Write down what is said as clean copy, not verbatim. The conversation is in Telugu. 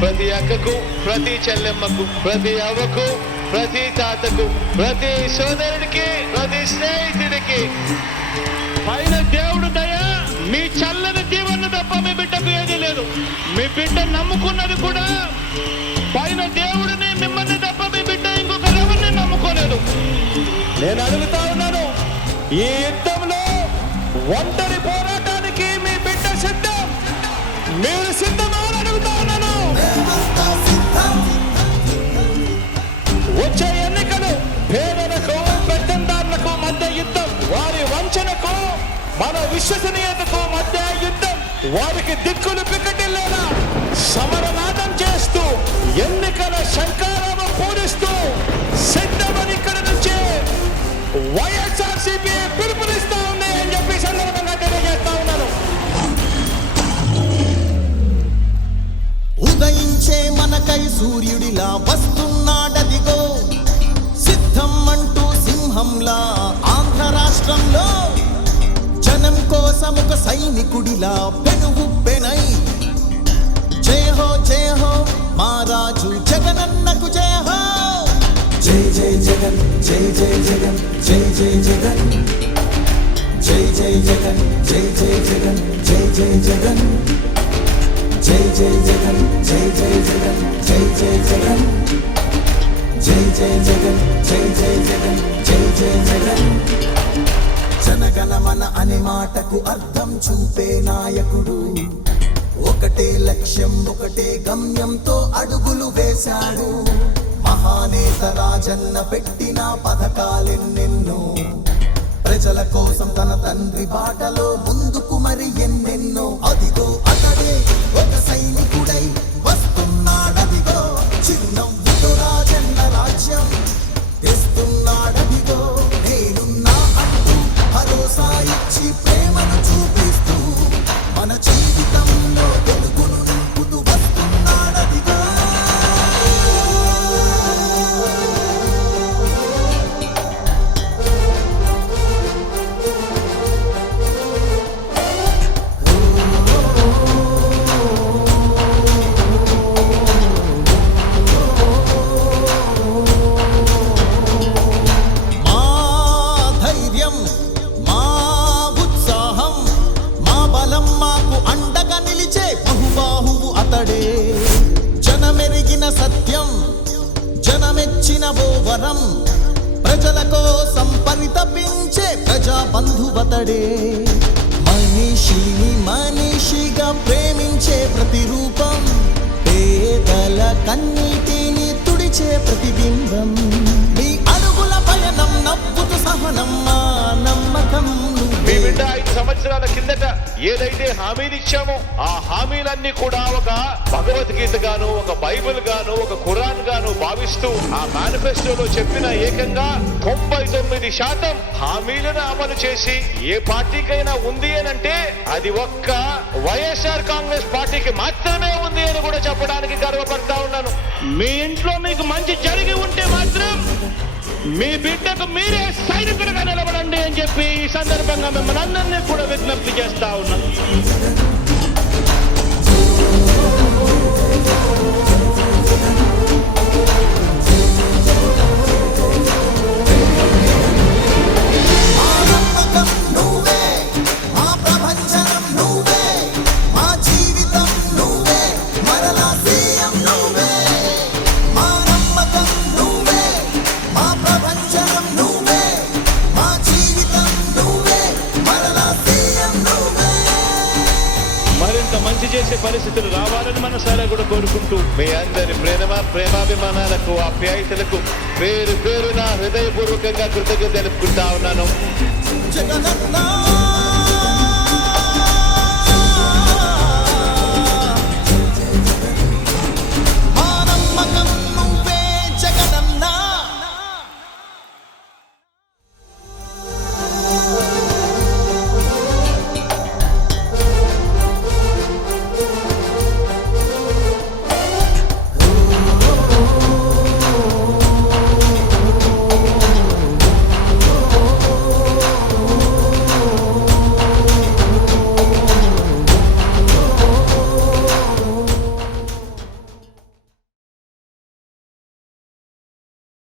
ప్రతి అక్కకు, ప్రతి చెల్లెమ్మకు, ప్రతి అవ్వకు, ప్రతి తాతకు, ప్రతి సోదరుడికి, ప్రతి స్నేహితుడికి పైన దేవుడు దయ, మీ చల్లని దీవెన తప్ప మీ బిడ్డకు ఏది లేదు. మీ బిడ్డ నమ్ముకున్నది కూడా పైన దేవుడిని, మిమ్మల్ని తప్ప మీ బిడ్డ ఇంకొకరెవరిని నమ్ముకోలేదు. నేను అడుగుతా ఉన్నాను, ఈ యుద్ధంలో ఒంటరి పోరాటానికి మీ బిడ్డ సిద్ధం, మీరు సిద్ధమా అని అడుగుతా ఉన్నాను. వచ్చే ఎన్నికలు పేదలకు, పెత్తందారులకు మధ్య యుద్ధం, వారి వంచనకు మన విశ్వసనీయతకు మధ్య యుద్ధం. వారికి దిక్కులు పిక్కటిల్లేలా సమరనాదం చేస్తూ ఎన్నికల శంకారావం పూరిస్తూ సిద్ధమని ఇక్కడ నుంచి వైఎస్ఆర్సీపీ పిలుపునిస్తా ఉంది అని చెప్పి సందర్భంగా తెలియజేస్తా ఉన్నాను. ఉదయించే మనకై సూర్యుడిలా వస్తున్నాడదిగో, సిద్ధం అంటూ సింహంలా ఆంధ్ర రాష్ట్రంలో జనం కోసం ఒక సైనికుడిలా పెనుగుప్పెనై. జయ హో మా రాజు జగనన్నకు జయ హో. జై జై జగన్, జై జై జగన్, జై జై జగన్, జై జై జగన్, జై జై జగన్, జై జై జగన్, జై జై జగన్, జై జై జగన్, జై జై జగన్, జై జై జగన్, జై జై జగన్, జై జై జగన్. జనగణమన అనే మాటకు అర్థం చూపే నాయకుడు, ఒకటే లక్ష్యం ఒకటే గమ్యంతో అడుగులు వేశాడు. మహానేత రాజన్న పెట్టిన పథకాలెన్నెన్నో, ప్రజల కోసం తన తండ్రి బాటలో ముందుకు మరి ఎన్నెన్నో. అదిగో అతడే ఒక సైనికుడై వస్తున్నాడదిగో, చిరునవ్వుతో రాజన్న రాజ్యం తెస్తున్నాడదిగో. నేనున్నా అంటూ భరోసా ఇచ్చి ప్రేమను చూపిస్తూ మన జీవితంలో వెలుగును నింపుతూ వస్తున్నాడదిగో. మా ధైర్యం, మా ఉత్సాహం, మా బలం, మాకు అండగా నిలిచే బహుబాహువు అతడే. జనమెరిగిన సత్యం, జనమెచ్చిన ఓ వరం, ప్రజల కోసం పరితపించే ప్రజా బంధువతడే. మనిషిని మనిషిగా ప్రేమించే ప్రతిరూపం, పేదల కన్నీటిని తుడిచే ప్రతిబింబం. మీ అడుగుల పయనం, నవ్వుతూ సహనం, మా నమ్మకం మీ బిడ్డ 5 సంవత్సరాల కిందట ఏదైతే హామీలు ఇచ్చామో ఆ హామీలన్నీ కూడా ఒక భగవద్గీత గాను, ఒక బైబిల్ గాను, ఒక ఖురాన్ గాను భావిస్తూ ఆ మేనిఫెస్టోలో చెప్పిన ఏకంగా 99% హామీలను అమలు చేసి ఏ పార్టీకైనా ఉంది అని అంటే అది ఒక్క వైఎస్ఆర్ కాంగ్రెస్ పార్టీకి మాత్రమే ఉంది అని కూడా చెప్పడానికి గర్వపడతా ఉన్నాను. మీ ఇంట్లో మీకు మంచి జరిగి ఉంటే మాత్రం మీ బిడ్డకు మీరే సైనికులుగా నిలబడండి అని చెప్పి ఈ సందర్భంగా మిమ్మల్ని అందరినీ కూడా విజ్ఞప్తి చేస్తా ఉన్నాం. మంచి చేసే పరిస్థితులు రావాలని మనసారా కూడా కోరుకుంటూ మీ అందరి ప్రేమాభిమానాలకు, ఆప్యాయతలకు పేరు పేరున హృదయపూర్వకంగా కృతజ్ఞతలు తెలుపుకుంటా ఉన్నాను. జగనన్న